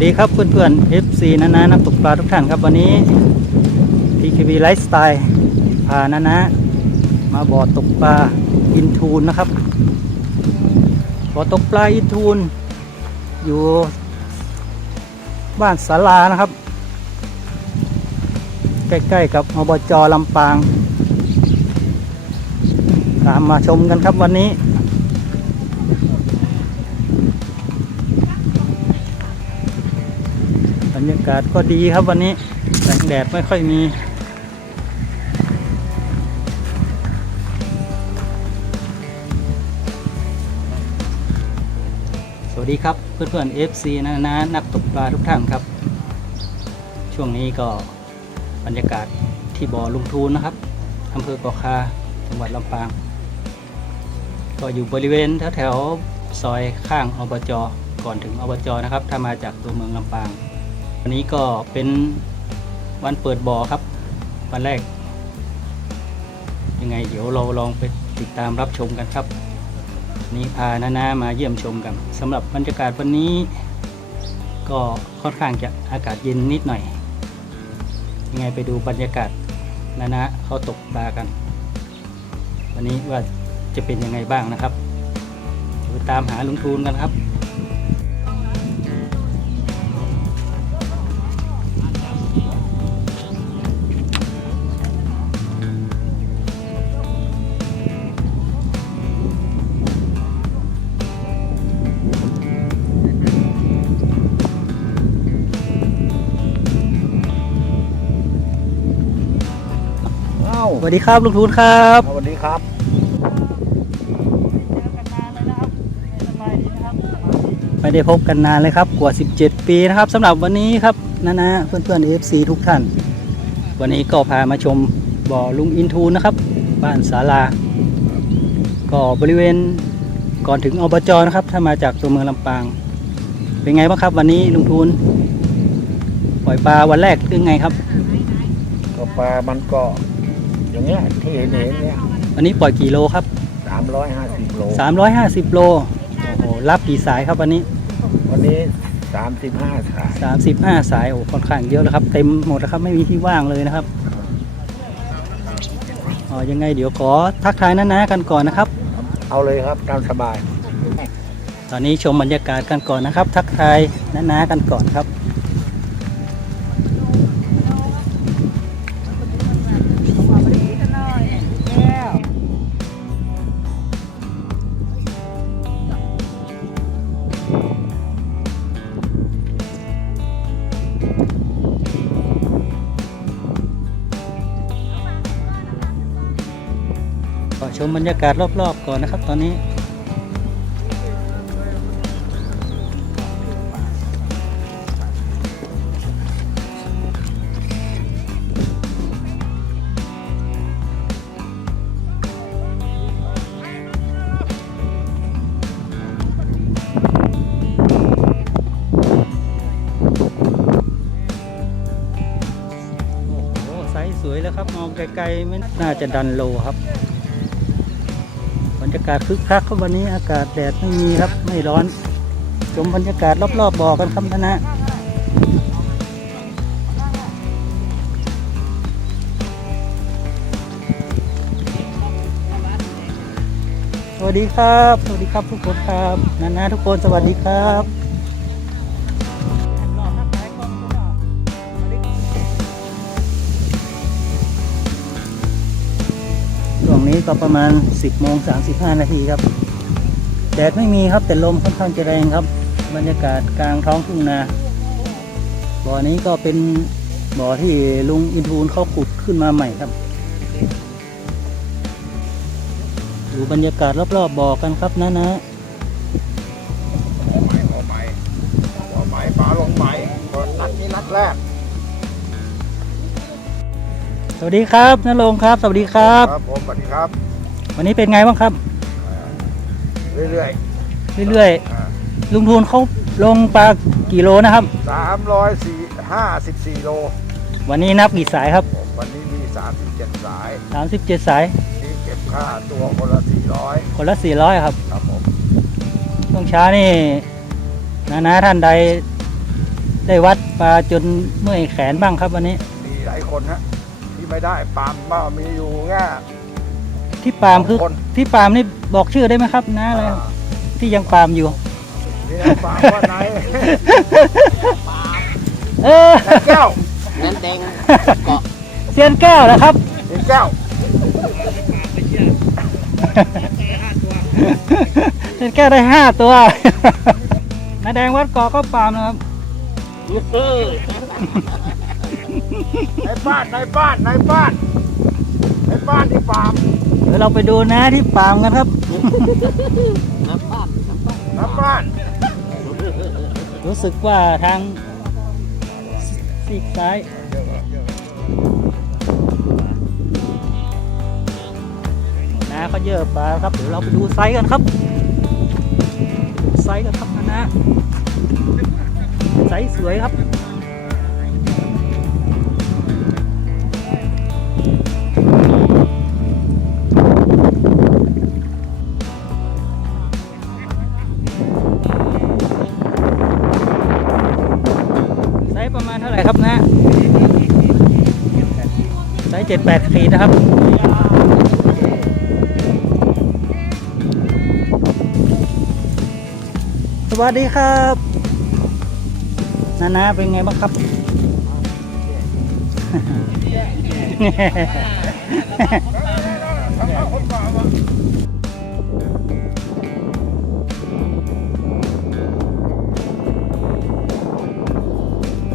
วัสดีครับเพื่อนๆ FC นานานักตกปลาทุกท่านครับวันนี้ PKB Lifestyle พานานะ มาบ่อตกปลาอินทูนนะครับบ่อตกปลาอินทูน อยู่บ้านสารานะครับ ใกล้ๆกับอบจลำปาง ตามมาชมกันครับวันนี้ากาศก็ดีครับวันนี้แสงแดดไม่ค่อยมี สวัสดีครับเพื่อนๆ FC นะนะนักตกปลาทุกท่านครับ ช่วงนี้ก็บรรยากาศที่บ่อลุงทูนนะครับอำเภอปอคาจังหวัดลำปาง ก็อยู่บริเวณแถวๆซอยข้างอบจก่อนถึงอบจนะครับ ถ้ามาจากตัวเมืองลำปาง วันนี้ก็เป็นวันเปิดบ่อครับ วันแรก ยังไงเดี๋ยวเราลองไปติดตามรับชมกันครับ นี่พานานามาเยี่ยมชมกันสำหรับบรรยากาศวันนี้ ก็ค่อนข้างจะอากาศเย็นนิดหน่อย ยังไงไปดูบรรยากาศนานาเขาตกปลากัน วันนี้ว่าจะเป็นยังไงบ้างนะครับไปตามหาลุงทูนกันครับ สวัสดีครับลุงทูนครับสวัสดีครับไม่ได้พบกันนานเลยครับกว่า 17 ปีนะครับสำหรับวันนี้ครับนะนะเพื่อนๆ FC ทุกท่าน วันนี้ก็พามาชมบ่อลุงอินทูนนะครับ บ้านศาลา ก็บริเวณก่อนถึงอบจนะครับ ถ้ามาจากตัวเมืองลำปาง เป็นไงบ้างครับ วันนี้ลุงทูนปล่อยปลาวันแรกหรือไงครับก็ปลามันก็ อย่างเงี้ยที่เห็นเห็นเนี่ยวันนี้ปล่อยกี่โลครับ สามร้อยห้าสิบโล 350 โล โอ้โห รับกี่สายครับวันนี้ วันนี้สามสิบห้าสาย35 สาย โอ้ค่อนข้างเยอะแล้วครับ เต็มหมดแล้วครับ ไม่มีที่ว่างเลยนะครับ อ๋อ ยังไงเดี๋ยวขอทักทายน้าๆกันก่อนนะครับ เอาเลยครับตามสบาย ตอนนี้ชมบรรยากาศกันก่อนนะครับ ทักทายน้าๆกันก่อนครับ ชมบรรยากาศรอบๆก่อนนะครับ ตอนนี้ โอ้โหไซส์สวยแล้วครับ มองไกลๆไม่น่าจะดันโลครับบ รยากาศคึกคักครับวันนี้อากาศแดดไม่มีครับไม่ร้อนชมบรรยากาศรอบๆบบ่อกันครับนนะสวัสดีครับ สวัสดีครับทุกคนครับนานาทุกคนสวัสดีครับ นี้ก็ประมาณ 10โมง35 นาทีครับ แดดไม่มีครับแต่ลมค่อนข้างจะแรงครับ บรรยากาศกลางท้องทุ่งนา บ่อนี้ก็เป็นบ่อที่ลุงอินทูนเขาขุดขึ้นมาใหม่ครับ ดูบรรยากาศรอบๆบ่อกันครับนะนะ สวัสดีครับนรงค์ครับ สวัสดีครับ ครับผมสวัสดีครับ วันนี้เป็นไงบ้างครับ เรื่อยเรื่อยๆลุงทูนเขาลงปลากี่โลนะครับๆสามร้อยสี่ห้าสิบสี่โล วันนี้นับกี่สายครับผมวันนี้มีสามสิบเจ็ดสาย37 สาย ที่เก็บค่าตัวคนละสี่ร้อยคนละ 400 ครับครับผมช่วงเช้านี่นานาท่านใดได้วัดปลาจนเมื่อยแขนบ้างครับวันนี้ มีหลายคนฮะที่ ไม่ได้ปาล์มบ้ามีอยู่แค่ที่ปาล์มคือคนที่ปาล์มนี่บอกชื่อได้ไหมครับนะอะไรครับที่ยังปาล์มอยู่ นี่ปาล์มว่าไหนเออแก้วงั้นแดงเกาะเซียนแก้วนะครับ นี่แก้วเซียนแก้วได้ห้าตัวนาแดงวัดเกาะก็ปาล์มนะครับ ในบ้านในบ้านในบ้านในบ้านที่ปาล์มเดี๋ยวเราไปดูนะที่ปาล์มกันครับ น้ำบ้านน้ำบ้านในบ้านรู้สึกว่าทางซีกซ้าย นะเขาเยอะปลาครับ เดี๋ยวเราไปดูไซส์กันครับไซส์กันครับนะนะไซส์สวยครับ เจ็ดแปดขีดนะครับสวัสดีครับนานาเป็นไงบ้างครับ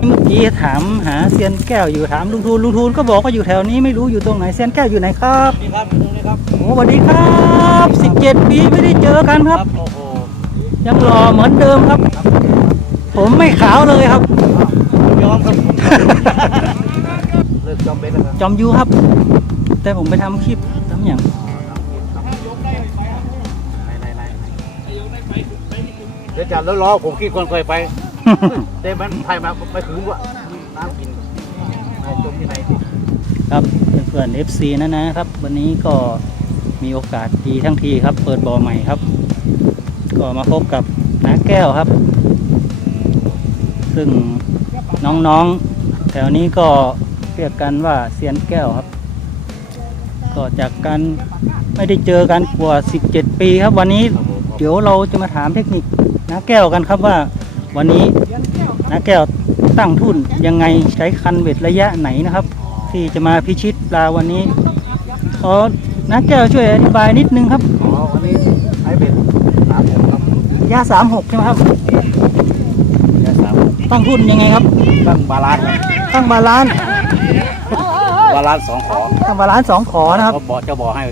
เมื่อกี้ถามหาเซียนแก้วอยู่ถามลุงทูนลุงทูนก็บอกว่าอยู่แถวนี้ไม่รู้อยู่ตรงไหนเซียนแก้วอยู่ไหนครับนี่ครับตรงนี้ครับโอ้สวัสดีครับ17ปีไม่ได้เจอกันครับ โอ้โหยังหล่อเหมือนเดิมครับ ผมไม่ขาวเลยครับยอมครับเลิกจอมเบ็ดแล้วครับจอมยูครับ แต่ผมไปทำคลิปทำอย่างไหนไหนไหนเดี๋ยวจัดแล้วล้อผมคิดคนเคยไป แต่มันไทยมาไม่คืนว่ะน้ำกินนาจมที่ไหนครับเพื่อนๆ FC นะนะครับ วันนี้ก็มีโอกาสดีทั้งทีครับ เปิดบ่อใหม่ครับ ก็มาพบกับน้าแก้วครับ ซึ่งน้องๆ แถวนี้ก็เรียกกันว่าเซียนแก้วครับ ก็จากการไม่ได้เจอกันกว่า 17 ปีครับ วันนี้เดี๋ยวเราจะมาถามเทคนิคน้าแก้วกันครับว่า วันนี้น้าแก้วตั้งทุ่นยังไงใช้คันเบ็ดระยะไหนนะครับ ที่จะมาพิชิตปลาวันนี้ขอน้าแก้วช่วยอธิบายนิดนึงครับอ๋อวันนี้ใช้เบ็ดสามผมครับยาสามหกใช่ไหมครับยาสามตั้งทุ่นยังไงครับ ตั้งบาลานซ์ครับตั้งบาลานซ์บาลานซ์สองขอตั้งบาลานซ์สองขอนะครับเขาบอกเจะบอกให้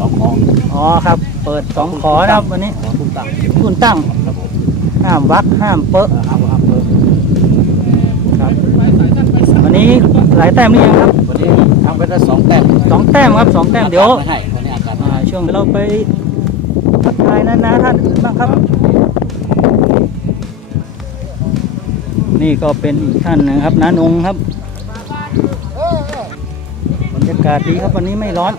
สองขออ๋อครับ เปิดสองขอนะครับวันนี้ขอตุ้มตั้งทุ่นตั้งครับผม ห้ามวักห้ามเปอะห้ามห้ามเพิ่มครับวันนี้หลายแต้มหรือยังครับวันนี้ทำไปได้สองแต้มสองแต้มครับสองแต้มเดี๋ยวไม่ให้วันนี้อากาศไม่อ่าให้ช่วงเราไปทักทายนะนะท่านอื่นบ้างครับ นี่ก็เป็นอีกท่านหนะครับน้านงครับบรรยากาศดีครับวันนี้ไม่ร้อน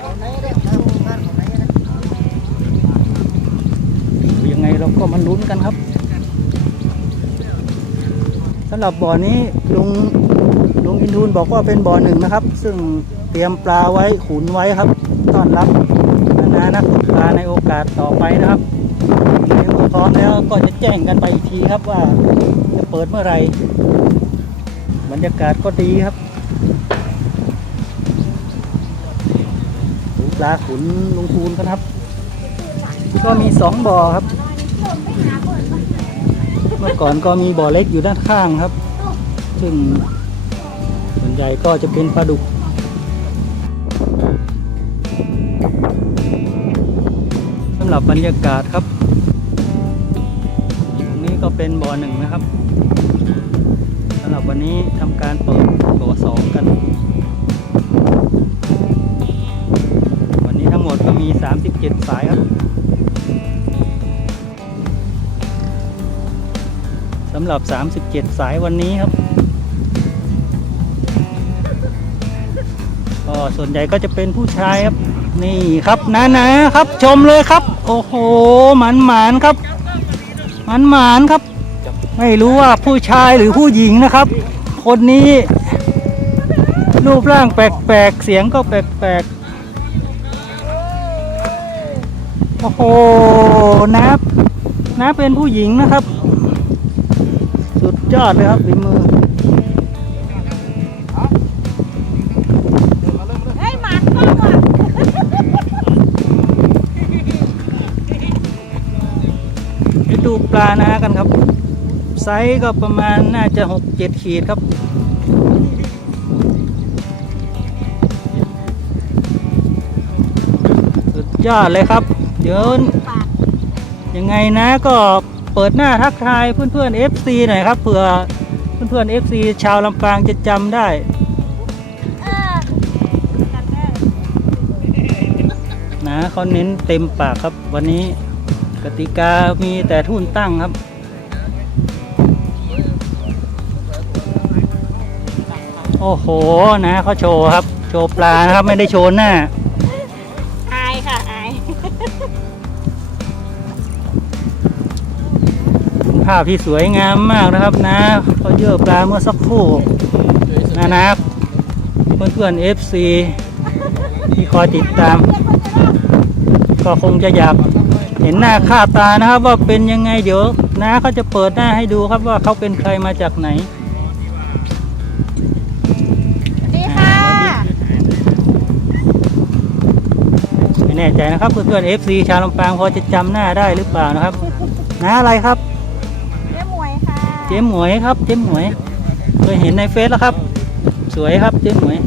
ยังไงเราก็มาลุ้นกันครับ สำหรับบ่อนี้ลุงลุงอินทูนบอกว่าเป็นบ่อหนึ่งนะครับ ซึ่งเตรียมปลาไว้ขุนไว้ครับ ต้อนรับนานานักตกปลาในโอกาสต่อไปนะครับเมื่อพร้อมแล้วก็จะแจ้งกันไปอีกทีครับว่าจะเปิดเมื่อไหร่บรรยากาศก็ดีครับปลาขุนลุงคูนกันครับ ก็มีสองบ่อครับ เมื่อก่อนก็มีบ่อเล็กอยู่ด้านข้างครับ ซึ่งส่วนใหญ่ก็จะเป็นปลาดุกสำหรับบรรยากาศครับ ตรงนี้ก็เป็นบ่อหนึ่งนะครับสำหรับวันนี้ทำการเปิดบ่อสองกัน วันนี้ทั้งหมดก็มี 37 สายครับำหรับ 37 สายวันนี้ครับก็ส่วนใหญ่ก็จะเป็นผู้ชายครับ นี่ครับนะนะครับ ชมเลยครับ โอ้โหหมันหมานครับหมันหมานครับ ไม่รู้ว่าผู้ชายหรือผู้หญิงนะครับ คนนี้ รูปร่างแปลกๆ เสียงก็แปลกๆโอ้โหนับนับเป็นผู้หญิงนะครับ สุดยอดเลยครับฝีมือเฮ้ยหมันกล้องว่ะไปดูปลานากันครับ ไซส์ก็ประมาณน่าจะหกเจ็ดขีดครับสุดยอดเลยครับ เดี๋ยวปากยังไงนะก็ เปิดหน้าทักทายเพื่อนๆ FC หน่อยครับเผื่อเพื่อนๆ FC ชาวลำปางจะจำได้นไนะเขาเน้นเต็มปากครับวันนี้กติกามีแต่ทุนตั้งครับโอ้โหนะเขาโชว์ครับ โชว์ปลานะครับ ไม่ได้โชว์หน้าาพที่สวยงามมากนะครับนะเขาเยอะปลาเมื่อสักครู่นะนะครับเพื่อนๆ FC ที่คอยติดตาม ก็คงจะอยากเห็นหน้าค่าตานะครับ ว่าเป็นยังไงเดี๋ยวนะเขาจะเปิดหน้าให้ดูครับว่าเขาเป็นใครมาจากไหนสวัสดีค่ะไม่แน่ใจนะครับเพื่อนๆ FC ชาวลำปางพอจะจำหน้าได้หรือเปล่านะครับน้าอะไรครับเจ๊หมวยค่ะ เจ๊หมวยครับ เจ๊หมวยเคยเห็นในเฟซแล้วครับ สวยครับเจ๊หมวย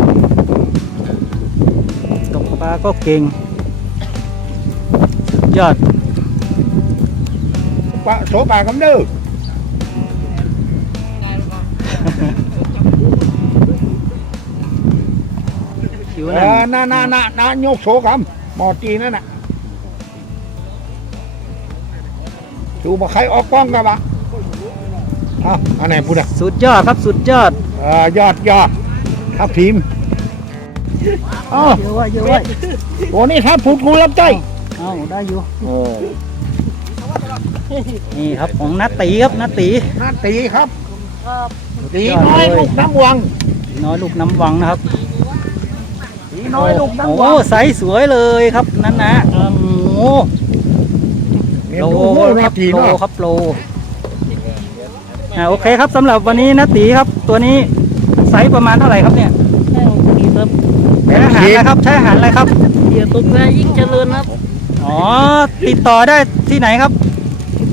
ตกปลาก็เก่งสุดยอดปะโสปากคำเด้อคิวเอนั่นอน่าน่าน่าน่ายกโสคำหมอจีนั่นน่ะดูมาใครออกกล้องกันปะ เอ้าอันไหนพูดอะสุดยอดครับสุดยอดเออยอดยอดทับทีมเอ้าเยอะไว้เยอะไว้ตัวนี้ทับพูดกูรับใจเอาได้อยู่เออนี่ครับของนัตตีครับนัตตีนาตีครับเออตีน้อยลูกน้ำวังน้อยลูกน้ำวังนะครับตีน้อยลูกโอ้น้ำโหวังไซส์สวยเลยครับนั่นนะโอ้โหเนี่ยโลดูโหคนารับทีโลเนาะครับโล อ่าโอเคครับสำหรับวันนี้นัตตีครับ ตัวนี้ไซส์ประมาณเท่าไหร่ครับเนี่ยใช่ครับใช้อาหารอะไรครับใช้อาหารอะไรครับเกียรติตุ้มแม่ยิ่งเจริญครับอ๋อ ติดต่อได้ที่ไหนครับ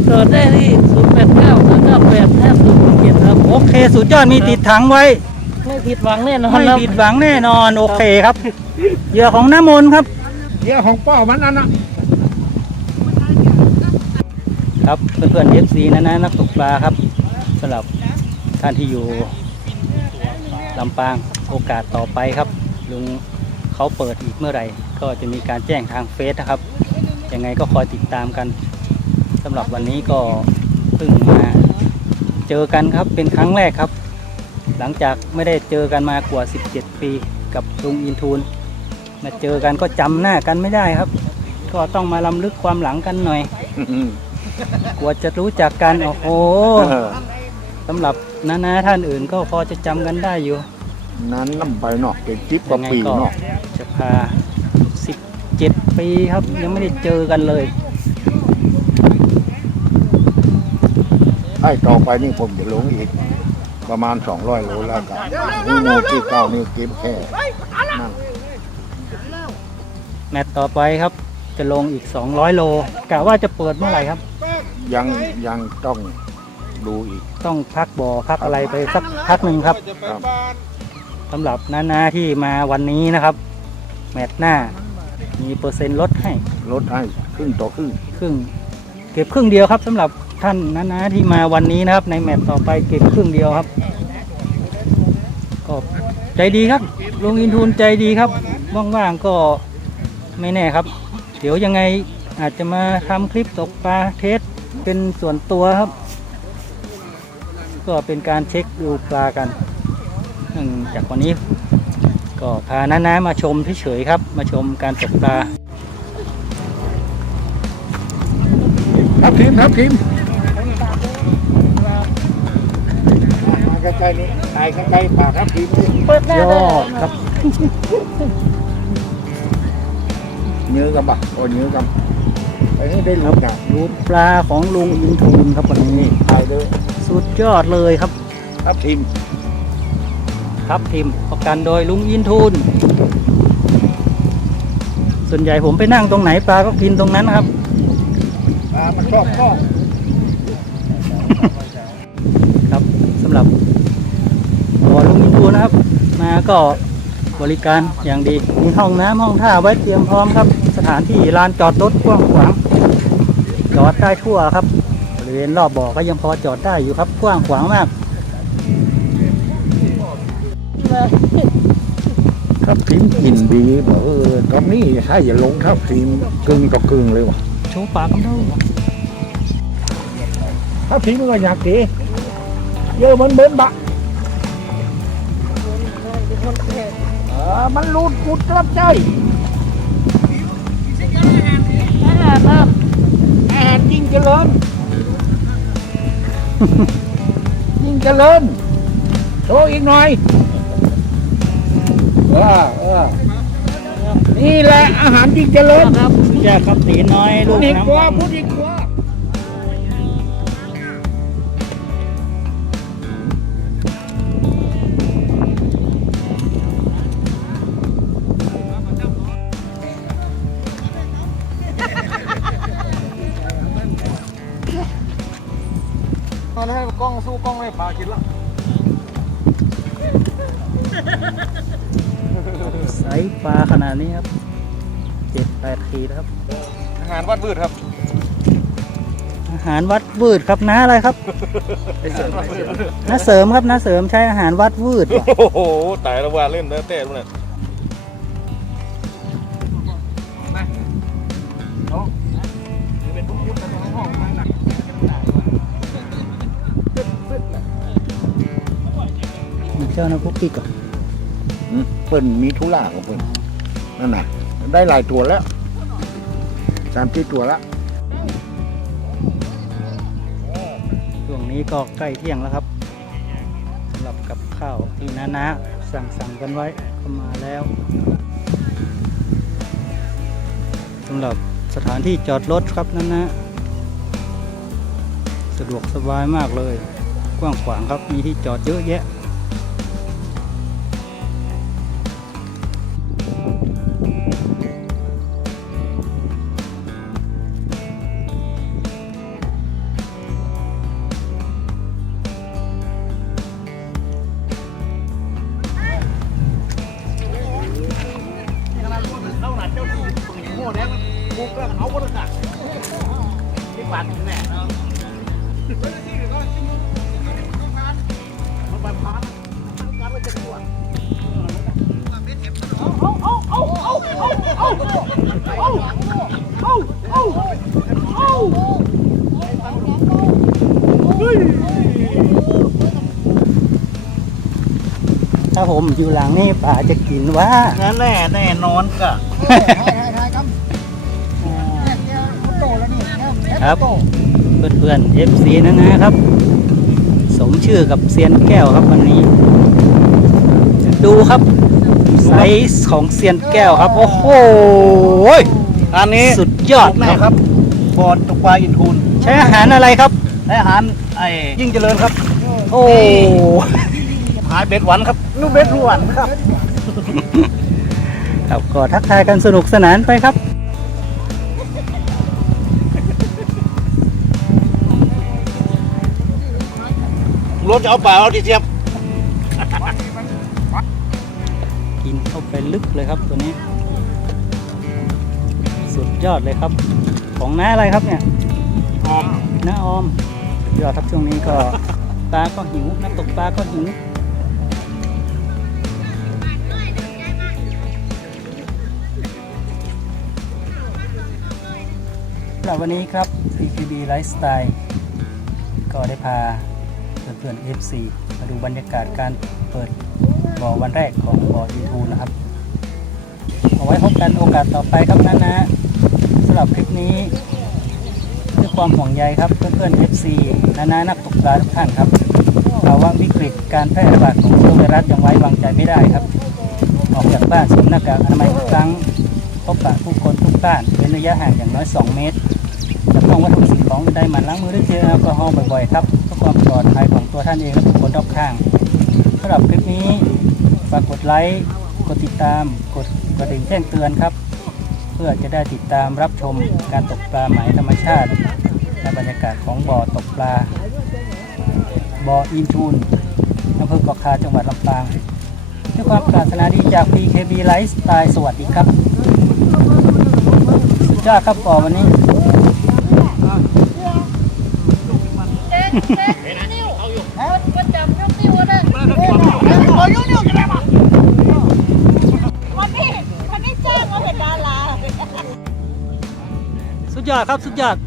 เกิดได้ที่ศูนย์แปดเก้าศูนย์เก้าแปดห้าศูนย์เจ็ดครับ โอเค สุดยอดมีติดถังไว้ ไม่ผิดหวังแน่นอนไม่ครับผิดหวังแน่นอนโอเคครับเหยื่อของน้ำมนต์ครับ เดี๋ยวของเป้ามันนั่นน่ะ ครับเพื่อนๆ FC นะนะนักตกปลาครับ สำหรับท่านที่อยู่ลำปางโอกาสต่อไปครับ ลุงเขาเปิดอีกเมื่อไหร่ ก็จะมีการแจ้งทางเฟซนะครับ ยังไงก็คอยติดตามกันสำหรับวันนี้ก็เพิ่งมาเจอกันครับเป็นครั้งแรกครับ หลังจากไม่ได้เจอกันมากว่า 17 ปีกับลุงอินทูนมาเจอกันก็จำหน้ากันไม่ได้ครับ ก็ต้องมาลำลึกความหลังกันหน่อยกว่าจะรู้จักกันโอ้โหเออสำหรับนานาท่านอื่นก็พอจะจำกันได้อยู่ นั้นน้ำไปเนาะเป็นจิ๊บกว่ายังไงปีก็เนาะจะพา 17 ปีครับยังไม่ได้เจอกันเลย ไอ้ต่อไปนี่ผมจะลงอีก ประมาณ 200โลแล้วกันงูงูที่เก้านี่เก็บแค่นั่นแมตต์ต่อไปครับจะลงอีก 200 โลกะว่าจะเปิดเมื่อไหร่ครับ ยังยังต้อง ดูอีก ต้องพักบ่อพักอะไรไปสักพักหนึ่งครับครับ สำหรับนานาที่มาวันนี้นะครับ แมตช์หน้า มีเปอร์เซ็นต์ลดให้ลดให้ครึ่งต่อครึ่งครึ่ง เก็บครึ่งเดียวครับสำหรับท่านนานาที่มาวันนี้นะครับ ในแมตช์ต่อไปเก็บครึ่งเดียวครับก็ใจดีครับลุงอินทูนใจดีครับว่างๆก็ไม่แน่ครับ เดี๋ยวยังไงอาจจะมาทำคลิปตกปลาเทสเป็นส่วนตัวครับ ก็เป็นการเช็คดูปลากันเนื่องจากวันนี้ ก็พาน้าๆมาชมเฉยๆครับ มาชมการตกปลาทับทีมทับทีมใกล้ๆนี่ถ่ายใกล้ๆปากครับทีมนี่เปิดหน้ายได้อเลยดครับเนื้อกันปะโอ้เนื้อกันไปให้ได้รู้นะดูปลาของลุงอินทูนครับวันนี้ถ่ายเลย สุดยอดเลยครับ ครับทีม ครับทีมประกันโดยลุงอินทูนส่วนใหญ่ผมไปนั่งตรงไหนปลาก็กินตรงนั้นครับ ปลามันชอบชอบครับสำหรับบ่อลุงอินทูนะครับ มาก็บริการอย่างดีมีห้องน้ำห้องท่าไว้เตรียมพร้อมครับ สถานที่ลานจอดรถกว้างขวางจอดได้ทั่วครับบ ริเวณรอบบ่อก็ยังพอจอดได้อยู่ครับกว้างขวางมากครับทีมกินดีบอกเออตอนนี้ใช่อย่าลงครับทีมกึ่งต่อกึ่งเลยว่ะโชว์ปากกันดูถ้าทีมมันก็อยากดีเยอะเหมันเบิ้นบะเออมันรูดกุดรับใจอาหารครับอาหารยิ่งเจริญ ยิ่งเจริญโชว์อีกหน่อยเออเออนี่แหละอาหารยิ่งเจริญครับแยกครับตีน้อยลูพูกดอีกน้ำกว่าพูดอีกกว่า กล้องสู้กล้องไม่พากินละไซส์ปลาขนาดนี้ครับเจ็ดแปดขีดครับ อาหารวัดวืดครับอาหารวัดวืดครับน้าอะไรครับน้าเสริมครับน้าเสริมใช้อาหารวัดวืดว่ะโอ้โหตายแล้วว่าเล่นแล้วเต้ด้วยเนี่ยเป็น จ้านะคุกกี้ก่อนอืมเปิ้นมีธุระของเปิ้นนั่นน่ะ ได้หลายตัวแล้วสามที่ตัวแล้วช่วงนี้ก็ใกล้เที่ยงแล้วครับสำหรับกับข้าวที่น้านาสั่งสั่งกันไว้ก็มาแล้วสำหรับสถานที่จอดรถครับนั่นนะสะดวกสบายมากเลย กว้างขวางครับมีที่จอดเยอะแยะ ถ้าผมอยู่หลังนี่ป่าจะกินว่าแน่แน่นอนกะครับ เพื่อนๆ FC นะนะครับ สมชื่อกับเซียนแก้วครับวันนี้ ดูครับ ไซส์ของเซียนแก้วครับ โอ้โหอันนี้สุดยอดแน่คครับรับบอลตกปลาอินทูนใช้อาหารอะไรครับและอาหารไอ้ยิ่งเจริญครับ โอ้หายเบ็ดหวันครับลูกเบ็ดหวันครับครับก็ทักทายกันสนุกสนานไปครับรถจะเอาเปล่าเอาที่เทียบ ไปลึกเลยครับตัวนี้ สุดยอดเลยครับ ของน้าอะไรครับเนี่ยหอมน้าออมสุดยอดครับช่วงนี้ก็ปลาก็หิวนักตกปลาก็หิวสำหรับวันนี้ครับ PPB Lifestyle ก็ได้พาเพื่อนๆ FC มาดูบรรยากาศการเปิด บ่อวันแรกของบ่อ E2 นะครับ เอาไว้พบกันโอกาสต่อไปครับนะนะสำหรับคลิปนี้ด้วยความห่วงใยครับเพื่อนๆ FC นานานักตกปลาทุกท่านครับภาวะวิกฤตการแพร่ระบาดของเชื้อไวรัสยังไว้วางใจไม่ได้ครับ ออกจากบ้านสวมหน้ากากอนามัยทุกครั้งพบปะผู้คนทุกบ้านเว้นระยะห่างอย่างน้อย 2 เมตรจับต้องวัตถุสิ่งของใดหมั่นล้างมือด้วยเจลแอลกอฮอล์บ่อยๆครับเพื่อความปลอดภัยของตัวท่านเองและบุคคลรอบข้างสำหรับคลิปนี้ ฝากกดไลค์กดติดตามกดกระดิ่งแจ้งเตือนครับ เพื่อจะได้ติดตามรับชมการตกปลาหมธรรมชาติในบรรยากาศของบ่อตกปลาบ่ออินทูนอำเภอเกาะคาจังหวัดลำปางด้วยความปรารถนาดีจาก PKB Lifestyle สวัสดีครับสุดยอดครับบ่อวันนี้ สุดยอดครับ สุดยอด